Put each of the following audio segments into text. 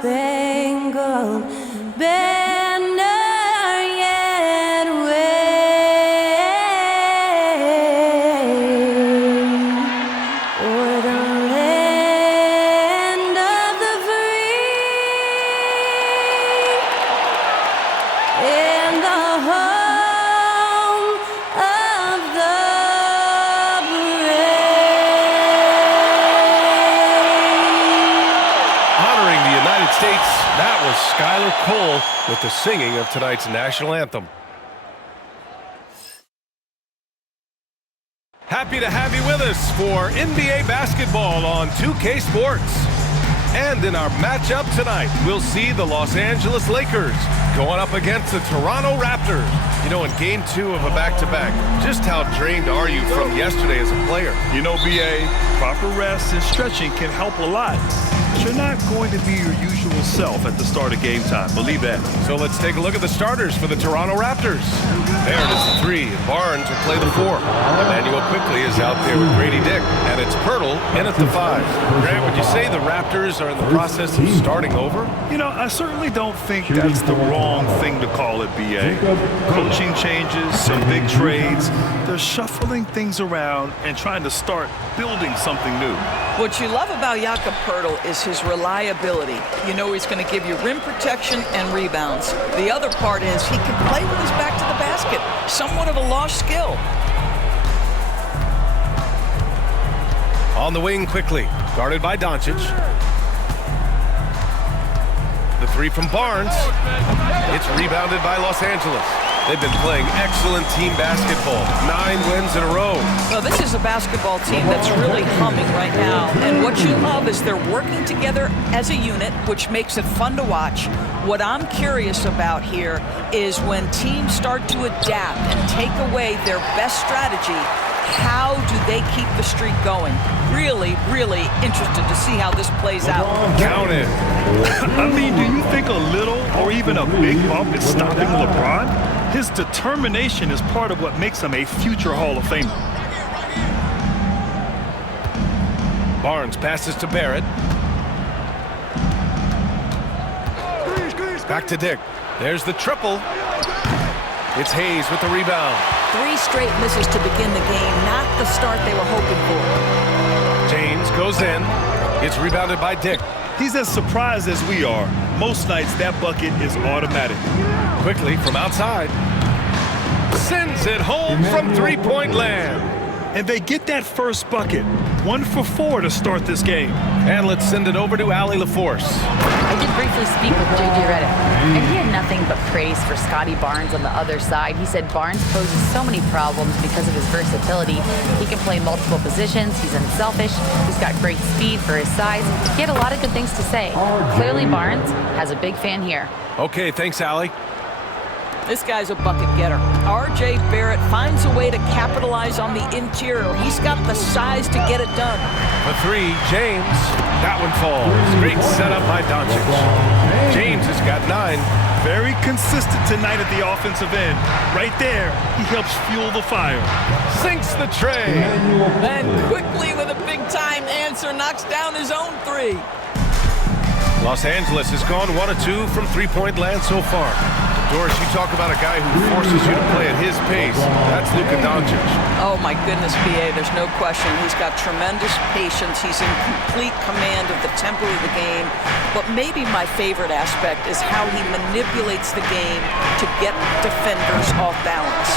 star-spangled banner yet wave o'er the land of the free and the home of the States, that was Skylar Cole with the singing of tonight's national anthem. Happy to have you with us for NBA basketball on 2K Sports. And in our matchup tonight, we'll see the Los Angeles Lakers going up against the Toronto Raptors. You know, in game 2 of a back-to-back, just how drained are you from yesterday as a player? You know, BA, proper rest and stretching can help a lot. You're not going to be your usual self at the start of game time. Believe that. So let's take a look at the starters for the Toronto Raptors. There it is, the 3. Barnes will play the 4. Emmanuel quickly is out there with Grady Dick. And it's Pirtle in at the 5. Grant, would you say the Raptors are in the process of starting over? You know, I certainly don't think that's the wrong thing to call it, BA. Coaching changes, some big trades. They're shuffling things around and trying to start building something new. What you love about Jakob Pirtle is his reliability. You know he's going to give you rim protection and rebounds. The other part is he can play with his back to the basket. Somewhat of a lost skill. On the wing quickly, guarded by Doncic. The 3 from Barnes. It's rebounded by Los Angeles. They've been playing excellent team basketball. 9 wins in a row. Well, this is a basketball team that's really humming right now. And what you love is they're working together as a unit, which makes it fun to watch. What I'm curious about here is when teams start to adapt and take away their best strategy, how do they keep the streak going? Really, really interested to see how this plays out. Count it. I mean, do you think a little or even a big bump is stopping LeBron? His determination is part of what makes him a future Hall of Famer. Barnes passes to Barrett. Back to Dick. There's the triple. It's Hayes with the rebound. 3 straight misses to begin the game, not the start they were hoping for. James goes in. It's rebounded by Dick. He's as surprised as we are. Most nights that bucket is automatic. Quickly from outside. Sends it home from three-point land. And they get that first bucket. 1 for 4 to start this game. And let's send it over to Allie LaForce. I did briefly speak with J.J. Redick, and he had nothing but praise for Scotty Barnes on the other side. He said Barnes poses so many problems because of his versatility. He can play multiple positions. He's unselfish. He's got great speed for his size. He had a lot of good things to say. Clearly, Barnes has a big fan here. Okay, thanks, Allie. This guy's a bucket getter. R.J. Barrett finds a way to capitalize on the interior. He's got the size to get it done. The 3, James. That one falls. Great setup by Doncic. James has got 9. Very consistent tonight at the offensive end. Right there, he helps fuel the fire. Sinks the tray. And quickly with a big-time answer, knocks down his own 3. Los Angeles has gone 1 of 2 from three-point land so far. Doris, you talk about a guy who forces you to play at his pace. That's Luka Doncic. Oh, my goodness, B.A., there's no question. He's got tremendous patience. He's in complete command of the tempo of the game. But maybe my favorite aspect is how he manipulates the game to get defenders off balance.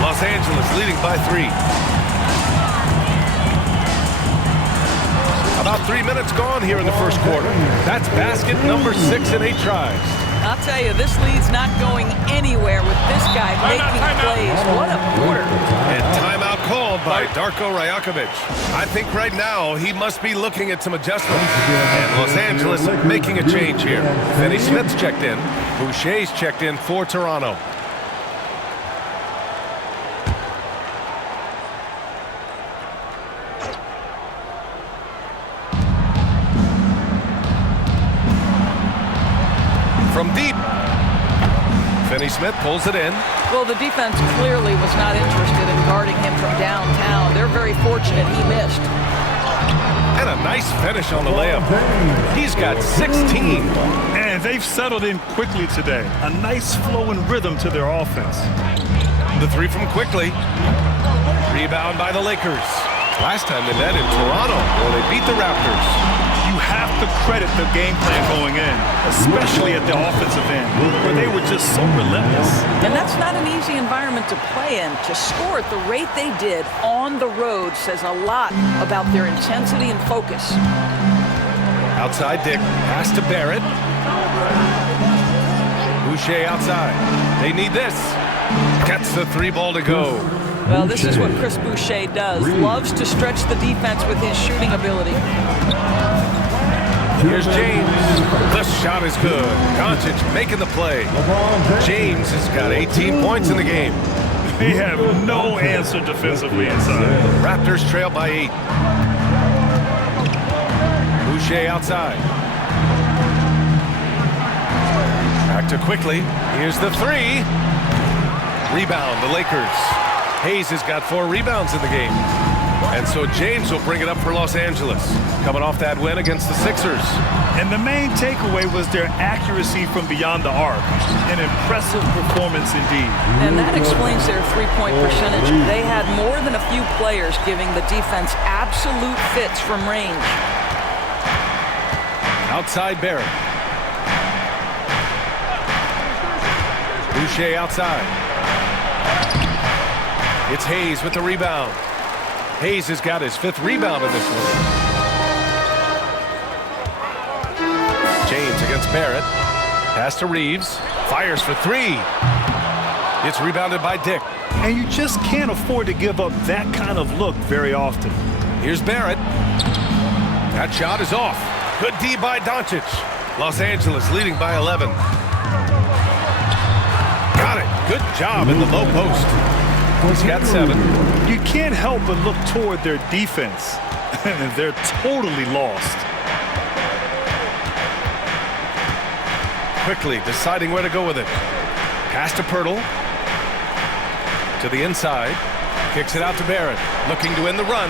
Los Angeles leading by 3. About 3 minutes gone here in the first quarter. That's basket number 6 in 8 tries. I'll tell you, this lead's not going anywhere with this guy making plays. What a quarter. And timeout called by Darko Rajakovic. I think right now he must be looking at some adjustments. And Los Angeles making a change here. Finney Smith's checked in. Boucher's checked in for Toronto. From deep. Finney Smith pulls it in. Well, the defense clearly was not interested in guarding him from downtown. They're very fortunate he missed. And a nice finish on the layup. He's got 16. And they've settled in quickly today. A nice flow and rhythm to their offense. The three from Quickly. Rebound by the Lakers. Last time they met in Toronto, where they beat the Raptors. You have to credit the game plan going in, especially at the offensive end, where they were just so relentless. And that's not an easy environment to play in. To score at the rate they did on the road says a lot about their intensity and focus. Outside Dick, pass to Barrett. Boucher outside. They need this. Gets the three ball to go. Well, this is what Chris Boucher does. Loves to stretch the defense with his shooting ability. Here's James. The shot is good. Doncic making the play. James has got 18 points in the game. They have no answer defensively inside. Raptors trail by 8. Boucher outside. Back to Quickly. Here's the three. Rebound, the Lakers. Hayes has got 4 rebounds in the game. And so James will bring it up for Los Angeles, coming off that win against the Sixers. And the main takeaway was their accuracy from beyond the arc. An impressive performance indeed. And that explains their three-point percentage. They had more than a few players giving the defense absolute fits from range. Outside Barrett. Boucher outside. It's Hayes with the rebound. Hayes has got his 5th rebound in this one. James against Barrett. Pass to Reeves. Fires for 3. It's rebounded by Dick. And you just can't afford to give up that kind of look very often. Here's Barrett. That shot is off. Good D by Doncic. Los Angeles leading by 11. Got it. Good job in the low post. He's got 7. You can't help but look toward their defense. They're totally lost. Quickly deciding where to go with it. Pass to Pirtle. To the inside. Kicks it out to Barrett. Looking to end the run.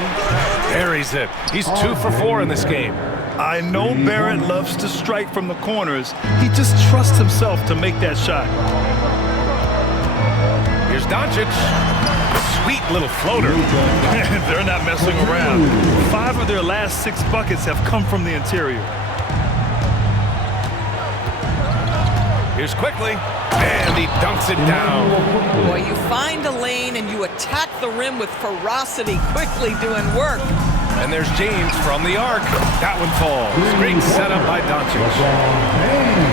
Buries it. He's 2 for 4 in this game. I know Barrett loves to strike from the corners. He just trusts himself to make that shot. Here's Doncic. Sweet little floater. They're not messing around. 5 of their last 6 buckets have come from the interior. Here's Quickly. And he dunks it down. Boy, you find a lane and you attack the rim with ferocity, quickly doing work. And there's James from the arc. That one falls. Great setup by Doncic.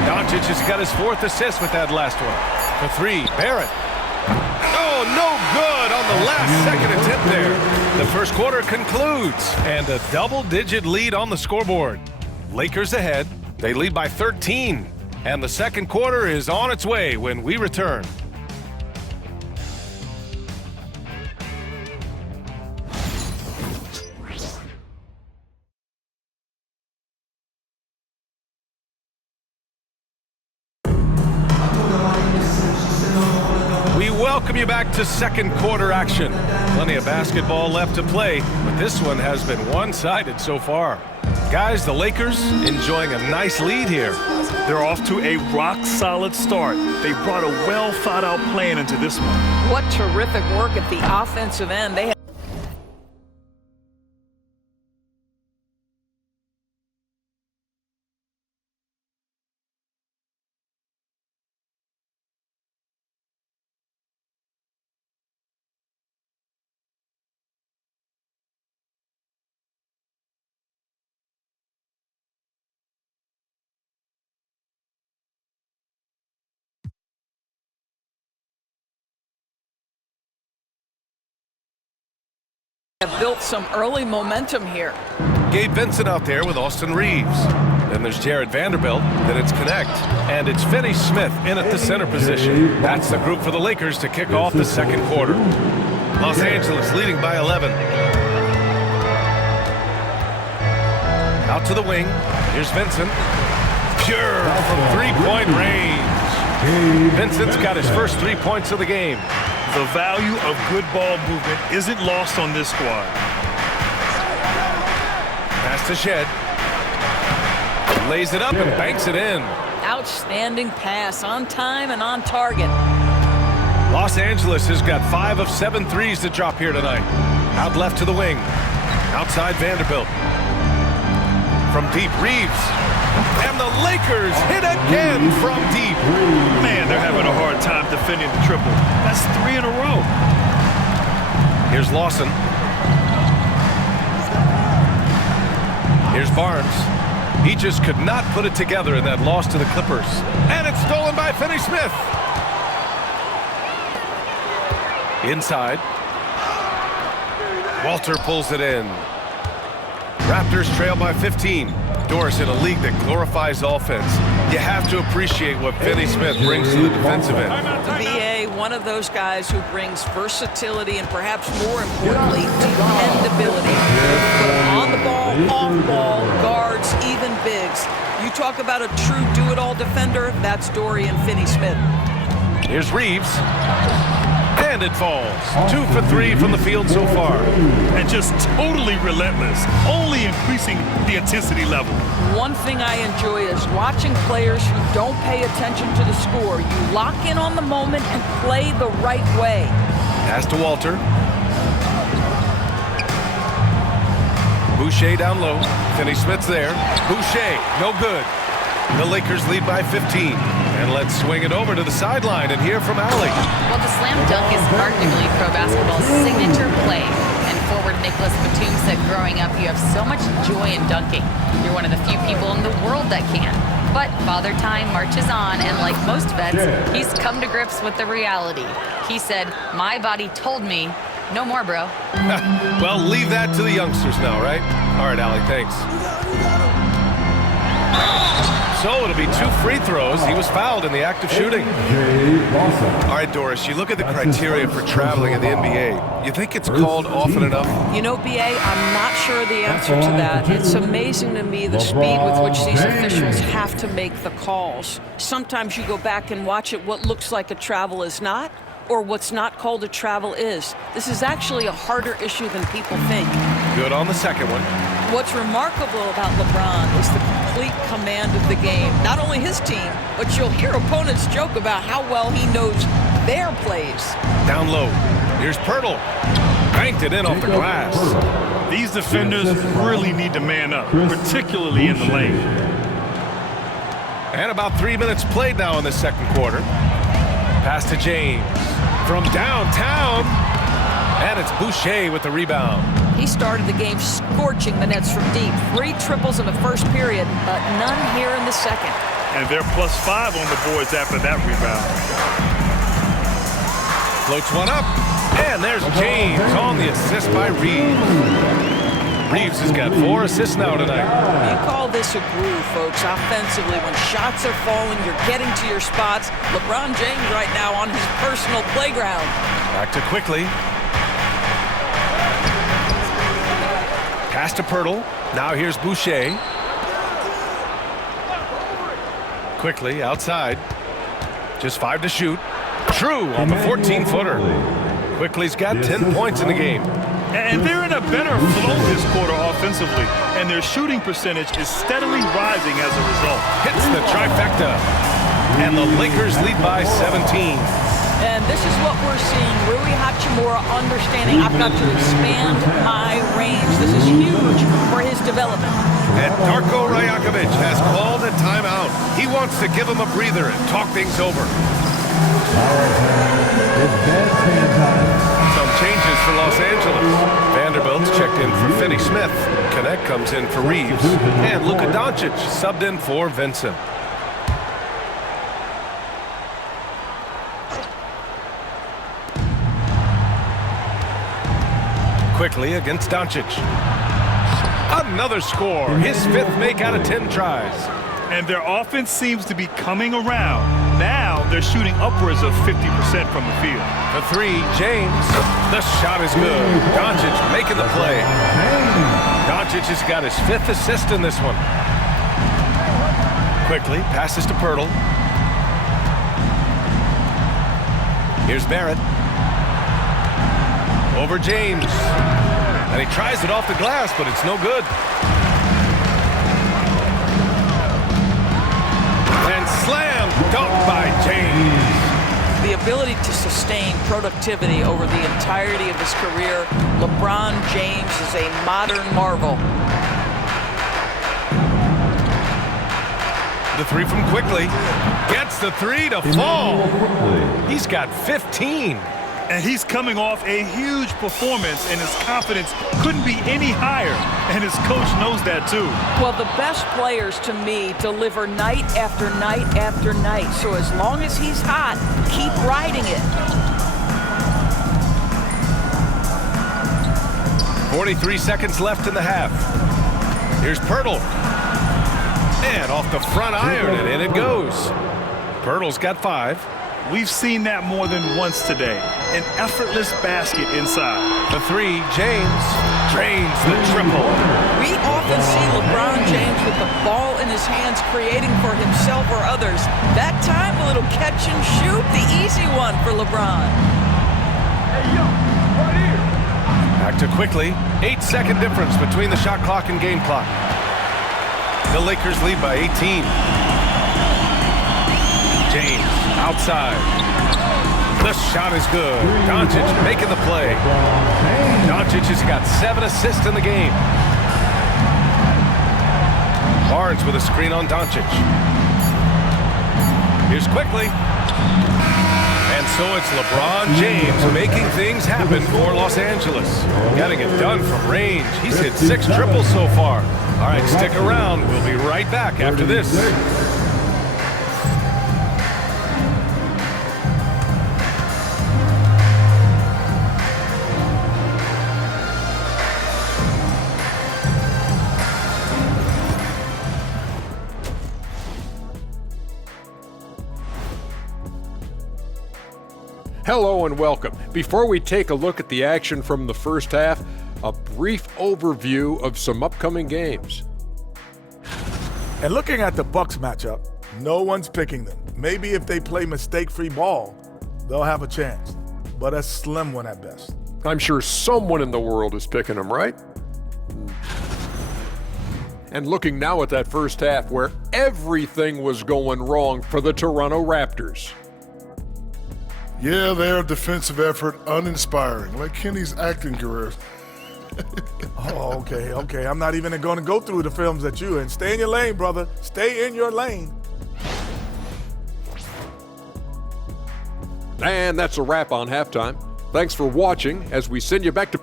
Doncic has got his 4th assist with that last one. For 3, Barrett. Oh, no good on the last second attempt there. The first quarter concludes, and a double-digit lead on the scoreboard. Lakers ahead. They lead by 13, and the second quarter is on its way when we return. Welcome you back to second quarter action. Plenty of basketball left to play, but this one has been one-sided so far. Guys, the Lakers enjoying a nice lead here. They're off to a rock-solid start. They brought a well-thought-out plan into this one. What terrific work at the offensive end. They have built some early momentum here. Gabe Vincent out there with Austin Reeves. Then there's Jared Vanderbilt. Then it's Connect. And it's Finney Smith in at the center position. That's the group for the Lakers to kick off the second quarter. Los Angeles leading by 11. Out to the wing. Here's Vincent. Pure from three-point range. Vincent's got his first 3 points of the game. The value of good ball movement isn't lost on this squad. Pass Pass to Shed. Lays it up and banks it in. Outstanding pass, on time and on target. Los Angeles has got 5 of 7 threes to drop here tonight. Out left to the wing. Outside Vanderbilt. From deep, Reeves. And the Lakers hit again from deep. Man, they're having a hard time defending the triple. That's 3 in a row. Here's Lawson. Here's Barnes. He just could not put it together in that loss to the Clippers. And it's stolen by Finney-Smith. Inside. Walter pulls it in. Raptors trail by 15. Doris, in a league that glorifies offense, you have to appreciate what Finney-Smith brings to the defensive end. VA, one of those guys who brings versatility and perhaps more importantly, dependability. On the ball, off ball, guards, even bigs. You talk about a true do-it-all defender, that's Dorian Finney-Smith. Here's Reeves. And it falls. 2 for 3 from the field so far. And just totally relentless, only increasing the intensity level. One thing I enjoy is watching players who don't pay attention to the score. You lock in on the moment and play the right way. Pass to Walter. Boucher down low. Finney-Smith's there. Boucher, no good. The Lakers lead by 15. And let's swing it over to the sideline and hear from Allie. Well, the slam dunk is arguably pro basketball's signature play. And forward Nicholas Batum said growing up, you have so much joy in dunking. You're one of the few people in the world that can. But Father Time marches on, and like most vets, he's come to grips with the reality. He said, my body told me, no more, bro. Well, leave that to the youngsters now, right? All right, Allie, thanks. So it'll be 2 free throws. He was fouled in the act of shooting. All right, Doris, you look at the criteria for traveling in the NBA. You think it's called often enough? You know, BA, I'm not sure the answer to that. It's amazing to me the speed with which these officials have to make the calls. Sometimes you go back and watch it, what looks like a travel is not, or what's not called a travel is. This is actually a harder issue than people think. Good on the second one. What's remarkable about LeBron is the complete command of the game. Not only his team, but you'll hear opponents joke about how well he knows their plays. Down low. Here's Pirtle. Banked it in off the glass. These defenders really need to man up, particularly in the lane. And about 3 minutes played now in the second quarter. Pass to James. From downtown. And it's Boucher with the rebound. He started the game scorching the Nets from deep. 3 triples in the first period, but none here in the second. And they're +5 on the boards after that rebound. Floats one up. And there's James on the assist by Reeves. Reeves has got 4 assists now tonight. You call this a groove, folks, offensively. When shots are falling, you're getting to your spots. LeBron James right now on his personal playground. Back to Quickly. Pass to Pirtle. Now here's Boucher. Quickly outside. Just 5 to shoot. True on the 14-footer. Quickly's got 10 points in the game. And they're in a better flow this quarter offensively, and their shooting percentage is steadily rising as a result. Hits the trifecta. And the Lakers lead by 17. And this is what we're seeing. Rui Hachimura understanding I've got to expand my range. This is huge for his development. And Darko Rajakovic has called a timeout. He wants to give him a breather and talk things over. Some changes for Los Angeles. Vanderbilt's checked in for Finney-Smith. Connect comes in for Reeves. And Luka Doncic subbed in for Vincent. Quickly against Doncic. Another score. His 5th make out of 10 tries. And their offense seems to be coming around. Now they're shooting upwards of 50% from the field. The 3, James. The shot is good. Doncic making the play. Doncic has got his 5th assist in this one. Quickly passes to Pirtle. Here's Barrett. Over James. And he tries it off the glass, but it's no good. ability to sustain productivity over the entirety of his career, LeBron James is a modern marvel. The three from Quickly. Gets the three to fall. He's got 15. And he's coming off a huge performance, and his confidence couldn't be any higher. And his coach knows that, too. Well, the best players, to me, deliver night after night after night. So as long as he's hot, keep riding it. 43 seconds left in the half. Here's Pirtle. And off the front iron, and in it goes. Pirtle's got 5. We've seen that more than once today. An effortless basket inside. The 3, James drains the triple. We often see LeBron James with the ball in his hands creating for himself or others. That time, a little catch and shoot, the easy one for LeBron. Back to Quickly. 8-second difference between the shot clock and game clock. The Lakers lead by 18. James outside. The shot is good. Doncic making the play. Doncic has got 7 assists in the game. Barnes with a screen on Doncic. Here's Quickly. And so it's LeBron James making things happen for Los Angeles. Getting it done from range. He's hit 6 triples so far. All right, stick around. We'll be right back after this. Hello and welcome. Before we take a look at the action from the first half, a brief overview of some upcoming games. And looking at the Bucks matchup, no one's picking them. Maybe if they play mistake-free ball, they'll have a chance, but a slim one at best. I'm sure someone in the world is picking them, right? And looking now at that first half where everything was going wrong for the Toronto Raptors. Yeah, their defensive effort uninspiring, like Kenny's acting career. Oh, okay. I'm not even going to go through the films that you in. Stay in your lane, brother. Stay in your lane. And that's a wrap on halftime. Thanks for watching as we send you back to...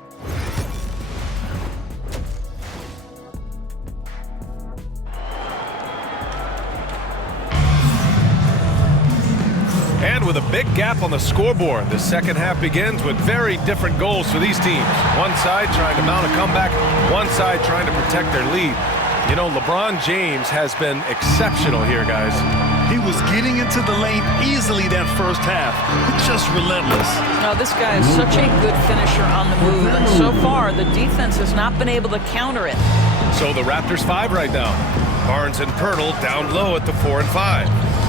And with a big gap on the scoreboard, the second half begins with very different goals for these teams. One side trying to mount a comeback, one side trying to protect their lead. You know, LeBron James has been exceptional here, guys. He was getting into the lane easily that first half. Just relentless. Now, this guy is such a good finisher on the move, and so far, the defense has not been able to counter it. So the Raptors 5 right now. Barnes and Pirtle down low at the 4 and 5.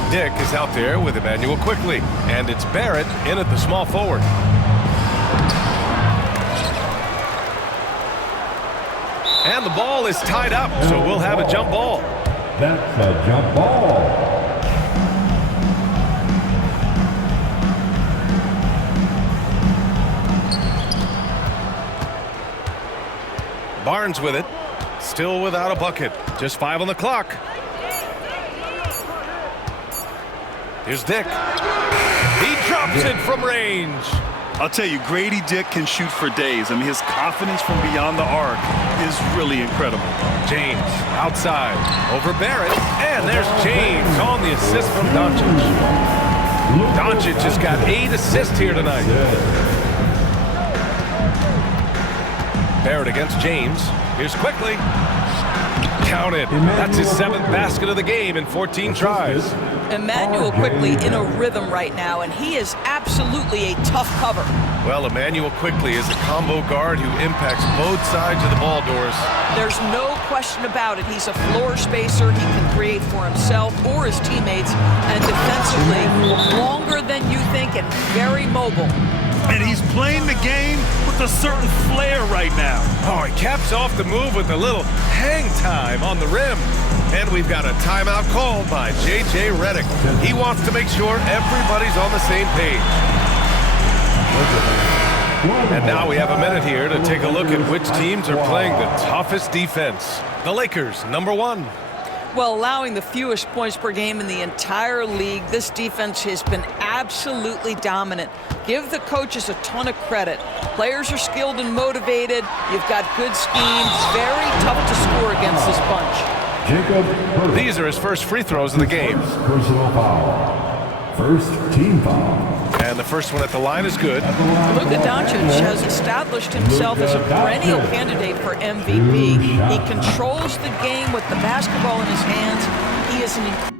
Dick is out there with Emmanuel Quickly, and it's Barrett in at the small forward. And the ball is tied up, so we'll have a jump ball. That's a jump ball. Barnes with it, still without a bucket. Just 5 on the clock. Here's Dick. He drops it from range. I'll tell you, Grady Dick can shoot for days. I mean, his confidence from beyond the arc is really incredible. James outside over Barrett, and there's James on the assist from Doncic. Doncic has got 8 assists here tonight. Barrett against James. Here's Quickly. Count it. That's his 7th basket of the game in 14 tries. Emmanuel Quickly in a rhythm right now, and he is absolutely a tough cover. Well, Emmanuel Quickly is a combo guard who impacts both sides of the ball, Doris. There's no question about it. He's a floor spacer. He can create for himself or his teammates, and defensively, longer than you think and very mobile. And he's playing the game with a certain flair right now. Oh, he caps off the move with a little hang time on the rim. And we've got a timeout called by J.J. Redick. He wants to make sure everybody's on the same page. And now we have a minute here to take a look at which teams are playing the toughest defense. The Lakers, number 1. Well, allowing the fewest points per game in the entire league, this defense has been absolutely dominant. Give the coaches a ton of credit. Players are skilled and motivated. You've got good schemes. Very tough to score against this bunch. These are his first free throws of the game. Personal foul. First team foul. And the first one at the line is good. Luka Doncic has established himself as a perennial candidate for MVP. He controls the game with the basketball in his hands. He is an incredible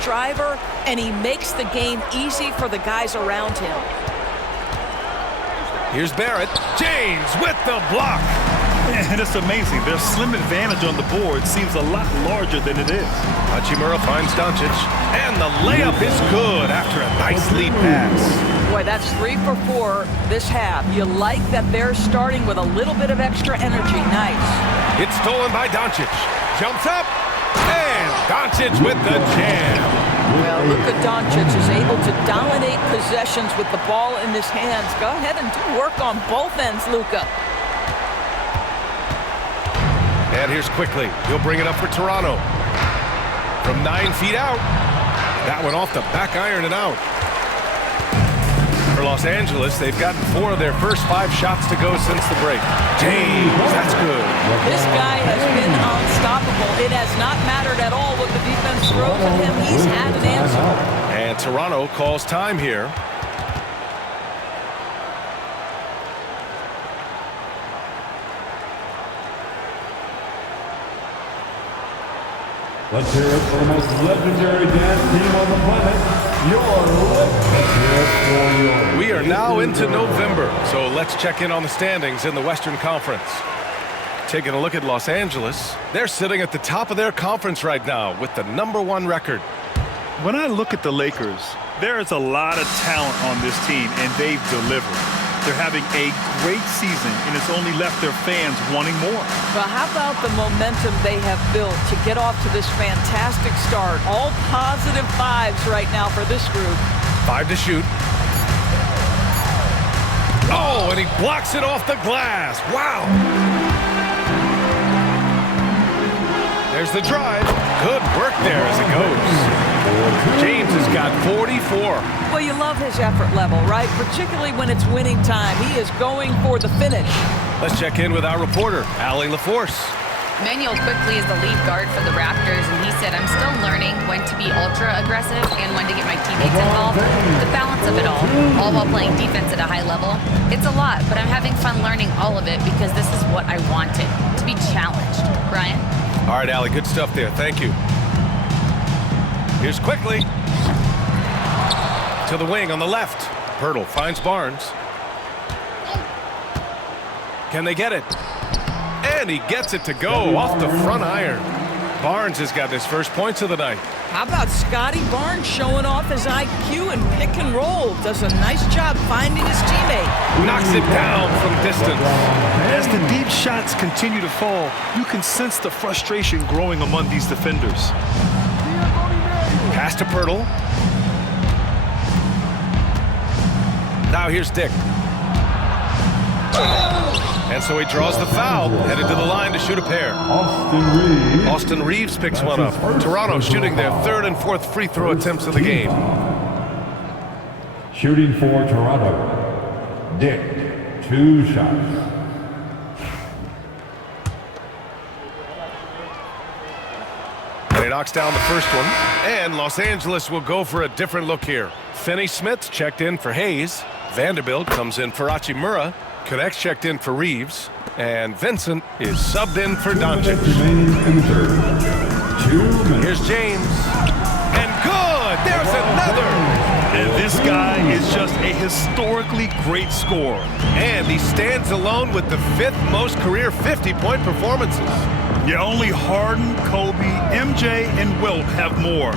driver, and he makes the game easy for the guys around him. Here's Barrett. James with the block. And it's amazing. Their slim advantage on the board seems a lot larger than it is. Hachimura finds Doncic. And the layup is good after a nice lead pass. Boy, that's 3 for 4 this half. You like that they're starting with a little bit of extra energy. Nice. It's stolen by Doncic. Jumps up. And Doncic with the jam. Well, Luka Doncic is able to dominate possessions with the ball in his hands. Go ahead and do work on both ends, Luka. And here's quickly. He'll bring it up for Toronto. From 9 feet out. That one off the back iron and out. For Los Angeles, they've gotten 4 of their first 5 shots to go since the break. James, that's good. This guy has been unstoppable. It has not mattered at all what the defense throws at him. He's had an answer. And Toronto calls time here. Let's hear it for the most legendary dance team on the planet. We are now into November, so let's check in on the standings in the Western Conference. Taking a look at Los Angeles, they're sitting at the top of their conference right now with the #1 record. When I look at the Lakers, there is a lot of talent on this team, and they've delivered. They're having a great season, and it's only left their fans wanting more. Well, how about the momentum they have built to get off to this fantastic start? All positive vibes right now for this group. 5 to shoot. Oh, and he blocks it off the glass. Wow. There's the drive. Good work there as it goes. James has got 44. Well, you love his effort level, right? Particularly when it's winning time. He is going for the finish. Let's check in with our reporter, Allie LaForce. Manuel quickly is the lead guard for the Raptors, and he said, I'm still learning when to be ultra aggressive and when to get my teammates involved. The balance of it all while playing defense at a high level. It's a lot, but I'm having fun learning all of it because this is what I wanted, to be challenged. Brian? All right, Allie, good stuff there. Thank you. Here's quickly. To the wing on the left. Pirtle finds Barnes. Can they get it? And he gets it to go off the front iron. Barnes has got his first points of the night. How about Scotty Barnes showing off his IQ and pick and roll? Does a nice job finding his teammate. Knocks it down from distance. As the deep shots continue to fall, you can sense the frustration growing among these defenders. Pass to Pirtle. Now here's Dick. And so he draws the foul, headed to the line to shoot a pair. Austin Reeves picks one up. Toronto shooting their third and fourth free throw attempts of the game. Shooting for Toronto, Dick, 2 shots. And he knocks down the first one. And Los Angeles will go for a different look here. Finney-Smith checked in for Hayes. Vanderbilt comes in for Hachimura. Connects checked in for Reeves. And Vincent is subbed in for Doncic. Here's James. And good! There's another! And this guy is just a historically great scorer. And he stands alone with the 5th most career 50-point performances. Yeah, only Harden, Kobe, MJ, and Wilt have more.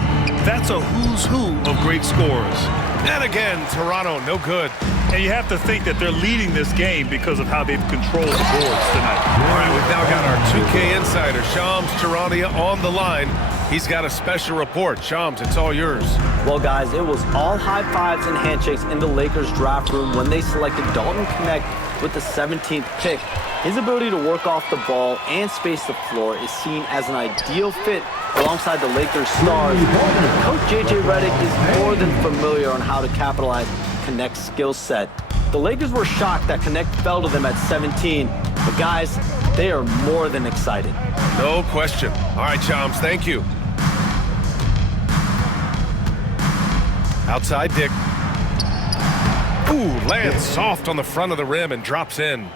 That's a who's who of great scorers. And again, Toronto, no good. And you have to think that they're leading this game because of how they've controlled the boards tonight. All right, we've now got our 2K insider, Shams Charania, on the line. He's got a special report. Shams, it's all yours. Well, guys, it was all high fives and handshakes in the Lakers draft room when they selected Dalton Connect with the 17th pick. His ability to work off the ball and space the floor is seen as an ideal fit alongside the Lakers stars. Coach J.J. Redick is more than familiar on how to capitalize Connect's skill set. The Lakers were shocked that Connect fell to them at 17, but guys, they are more than excited. No question. All right, Shams, thank you. Outside Dick. Ooh, lands soft on the front of the rim and drops in.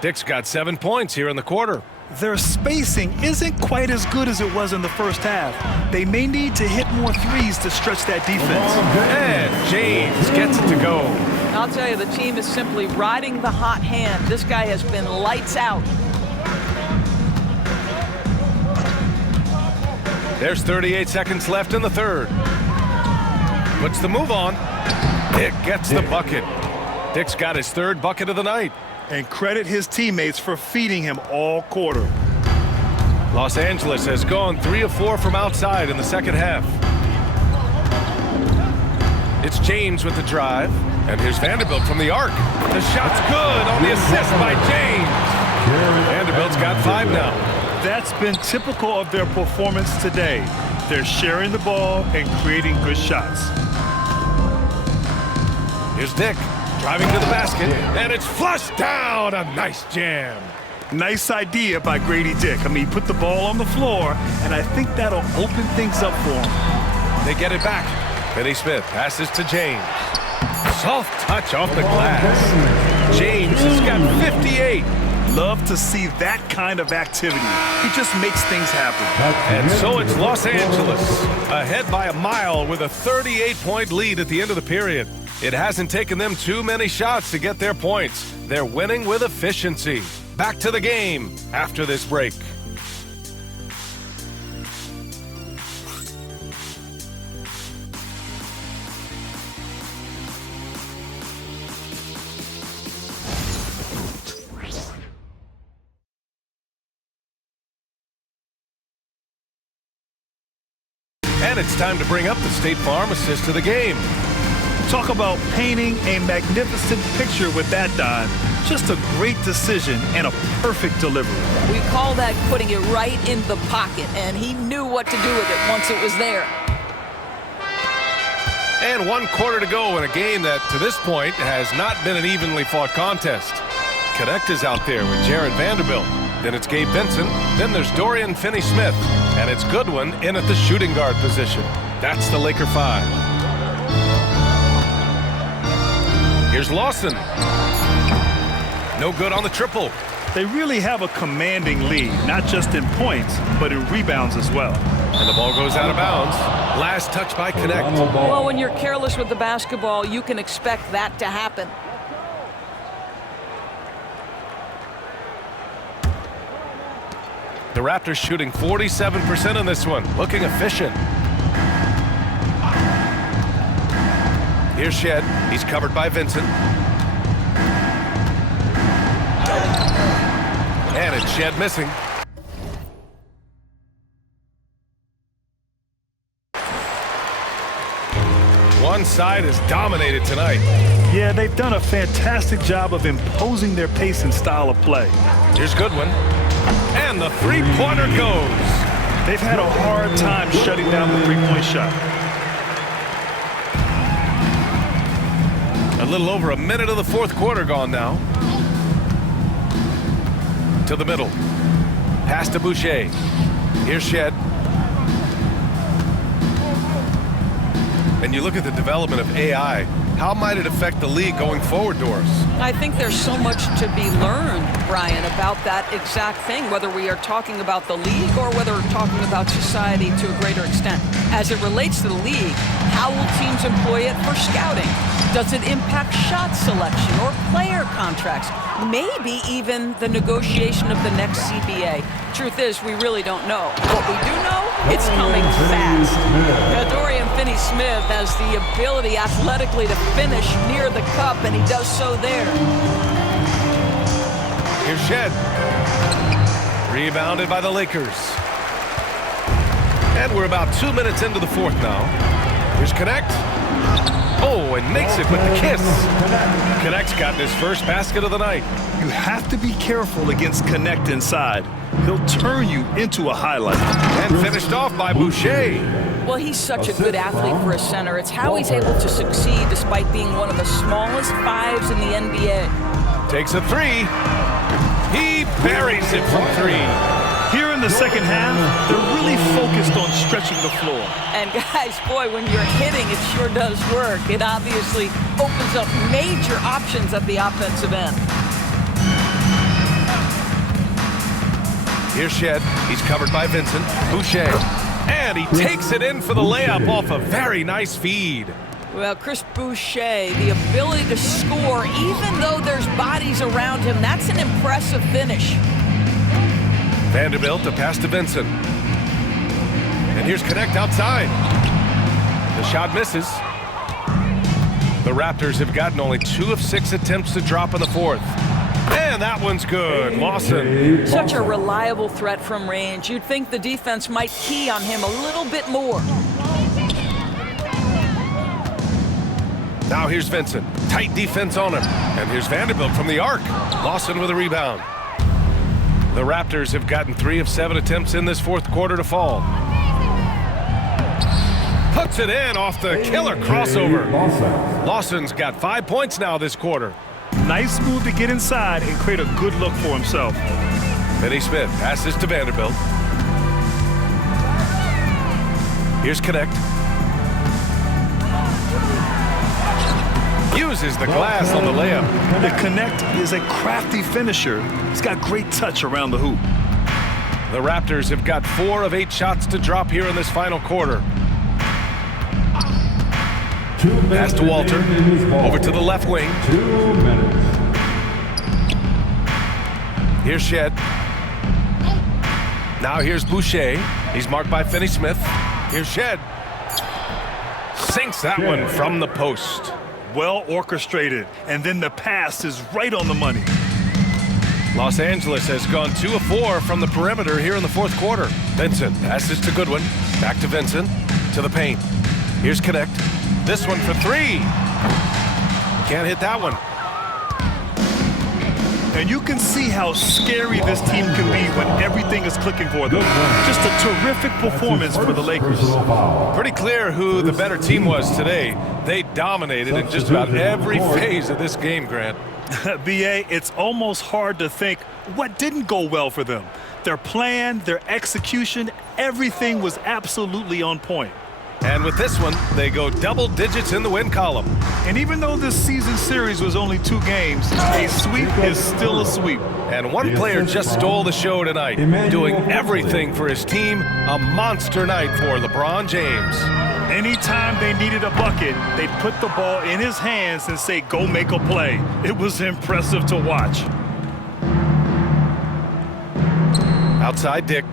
Dick's got 7 points here in the quarter. Their spacing isn't quite as good as it was in the first half. They may need to hit more threes to stretch that defense. And James gets it to go. I'll tell you, the team is simply riding the hot hand. This guy has been lights out. There's 38 seconds left in the third. Puts the move on. Dick gets the bucket. Dick's got his 3rd bucket of the night. And credit his teammates for feeding him all quarter. Los Angeles has gone 3 of 4 from outside in the second half. It's James with the drive. And here's Vanderbilt from the arc. The shot's good on the assist by James. Vanderbilt's got 5 now. That's been typical of their performance today. They're sharing the ball and creating good shots. Here's Dick driving to the basket, and it's flushed down. A nice jam. Nice idea by Grady Dick. I mean, he put the ball on the floor, and I think that'll open things up for him. They get it back. Finney-Smith passes to James. Soft touch off the glass. James has got 58. Love to see that kind of activity. He just makes things happen. And so it's Los Angeles, ahead by a mile with a 38-point lead at the end of the period. It hasn't taken them too many shots to get their points. They're winning with efficiency. Back to the game after this break. And it's time to bring up the State Farm assist to the game. Talk about painting a magnificent picture with that dive. Just a great decision and a perfect delivery. We call that putting it right in the pocket, and he knew what to do with it once it was there. And 1 quarter to go in a game that, to this point, has not been an evenly fought contest. Connect is out there with Jared Vanderbilt. Then it's Gabe Vincent. Then there's Dorian Finney-Smith. And it's Goodwin in at the shooting guard position. That's the Laker 5. Here's Lawson. No good on the triple. They really have a commanding lead, not just in points, but in rebounds as well. And the ball goes out of bounds. Last touch by Connect. Well, when you're careless with the basketball, you can expect that to happen. The Raptors shooting 47% in this one, looking efficient. Here's Shed. He's covered by Vincent. And it's Shed missing. One side is dominated tonight. Yeah, they've done a fantastic job of imposing their pace and style of play. Here's Goodwin. And the three-pointer goes. They've had a hard time shutting down the three-point shot. A little over a minute of the fourth quarter gone now. To the middle. Pass to Boucher. Here's Shed. And you look at the development of AI. How might it affect the league going forward, Doris? I think there's so much to be learned, Brian, about that exact thing, whether we are talking about the league or whether we're talking about society to a greater extent. As it relates to the league, how will teams employ it for scouting? Does it impact shot selection or player contracts? Maybe even the negotiation of the next CBA. Truth is, we really don't know. What we do know, it's coming fast. Dorian Finney-Smith has the ability athletically to finish near the cup, and he does so there. Here's Shed. Rebounded by the Lakers. And we're about 2 minutes into the fourth now. Here's Connect. Oh, and makes it with the kiss. Connect's gotten his first basket of the night. You have to be careful against Connect inside. He'll turn you into a highlight. And finished off by Boucher. Well, he's such a good athlete for a center. It's how he's able to succeed despite being one of the smallest fives in the NBA. Takes a three. He buries it from three. Here in the second half, they're really focused on stretching the floor. And guys, boy, when you're hitting, it sure does work. It obviously opens up major options at the offensive end. Here's Shed. He's covered by Vincent. Boucher. And he takes it in for the layup off a very nice feed. Well, Chris Boucher, the ability to score even though there's bodies around him, that's an impressive finish. Vanderbilt to pass to Vincent. And here's Connect outside. The shot misses. The Raptors have gotten only 2 of 6 attempts to drop in the fourth. And that one's good. Lawson. Such a reliable threat from range. You'd think the defense might key on him a little bit more. Now here's Vincent. Tight defense on him. And here's Vanderbilt from the arc. Lawson with a rebound. The Raptors have gotten 3 of 7 attempts in this fourth quarter to fall. Puts it in off the killer crossover. Lawson's got 5 points now this quarter. Nice move to get inside and create a good look for himself. Finney-Smith passes to Vanderbilt. Here's Connect. Uses the glass on the layup. The Connect is a crafty finisher. He's got great touch around the hoop. The Raptors have got 4 of 8 shots to drop here in this final quarter. Pass to Walter. Over to the left wing. 2 minutes. Here's Shed. Now here's Boucher. He's marked by Finney-Smith. Here's Shed. Sinks that one from the post. Well orchestrated, and then the pass is right on the money. Los Angeles has gone 2 of 4 from the perimeter here in the fourth quarter. Vincent passes to Goodwin. Back to Vincent. To the paint. Here's Connect. This one for 3. Can't hit that one. And you can see how scary this team can be when everything is clicking for them. Just a terrific performance for the Lakers. Pretty clear who the better team was today. They dominated in just about every phase of this game, Grant. B.A., it's almost hard to think what didn't go well for them. Their plan, their execution, everything was absolutely on point. And with this one, they go double digits in the win column. And even though this season series was only 2 games, a sweep is still a sweep. And one player just stole the show tonight, doing everything for his team. A monster night for LeBron James. Anytime they needed a bucket, they'd put the ball in his hands and say, go make a play. It was impressive to watch. Outside Dick.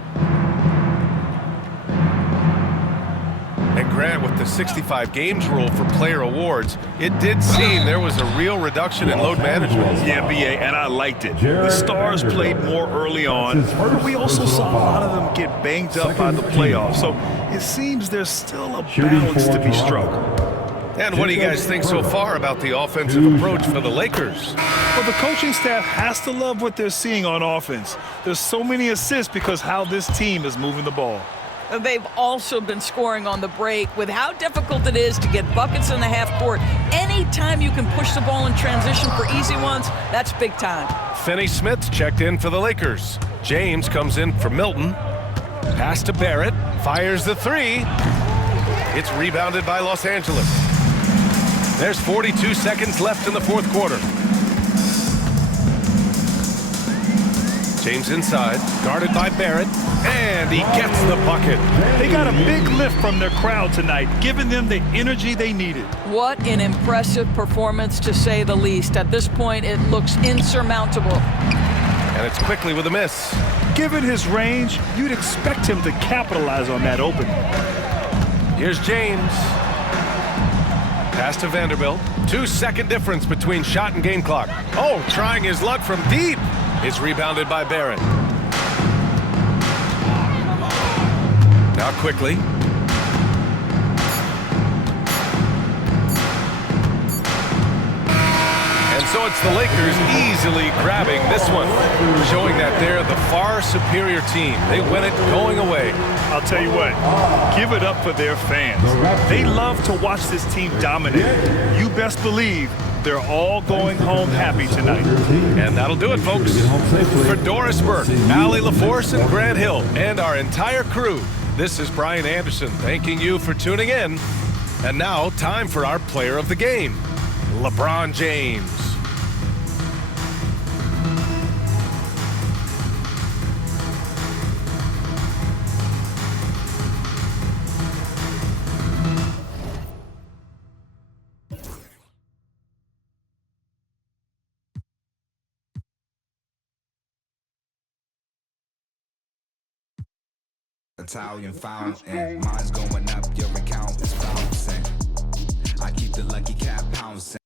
And Grant, with the 65 games rule for player awards, it did seem there was a real reduction in load management. Yeah, B.A., and I liked it. The stars played more early on, but we also saw a lot of them get banged up by the playoffs. So it seems there's still a balance to be struck. And what do you guys think so far about the offensive approach for the Lakers? Well, the coaching staff has to love what they're seeing on offense. There's so many assists because how this team is moving the ball. They've also been scoring on the break. With how difficult it is to get buckets in the half court, anytime you can push the ball in transition for easy ones, that's big time. Finney-Smith checked in for the Lakers. James comes in for Milton. Pass to Barrett. Fires the 3. It's rebounded by Los Angeles. There's 42 seconds left in the 4th quarter. James inside, guarded by Barrett, and he gets the bucket. They got a big lift from their crowd tonight, giving them the energy they needed. What an impressive performance, to say the least. At this point, it looks insurmountable. And it's quickly with a miss. Given his range, you'd expect him to capitalize on that opening. Here's James. Pass to Vanderbilt. 2-second difference between shot and game clock. Oh, trying his luck from deep. It's rebounded by Barrett. Now quickly. And so it's the Lakers easily grabbing this one, showing that they're the far superior team. They win it going away. I'll tell you what, give it up for their fans. They love to watch this team dominate. You best believe they're all going home happy tonight. And that'll do it, folks. For Doris Burke, Allie LaForce, and Grant Hill, and our entire crew, this is Brian Anderson thanking you for tuning in. And now, time for our player of the game, LeBron James. Italian fountain, mine's going up, your account is bouncing. I keep the lucky cat pouncing.